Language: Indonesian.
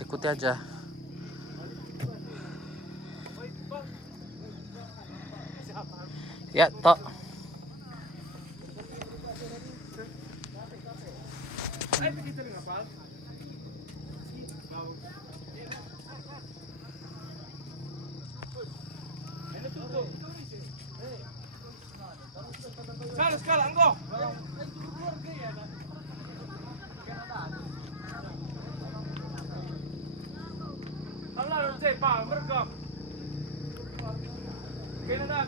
ikuti aja. Ya, Tok. Skala, anggo. Allora non sei pa, mergo. Che ne dà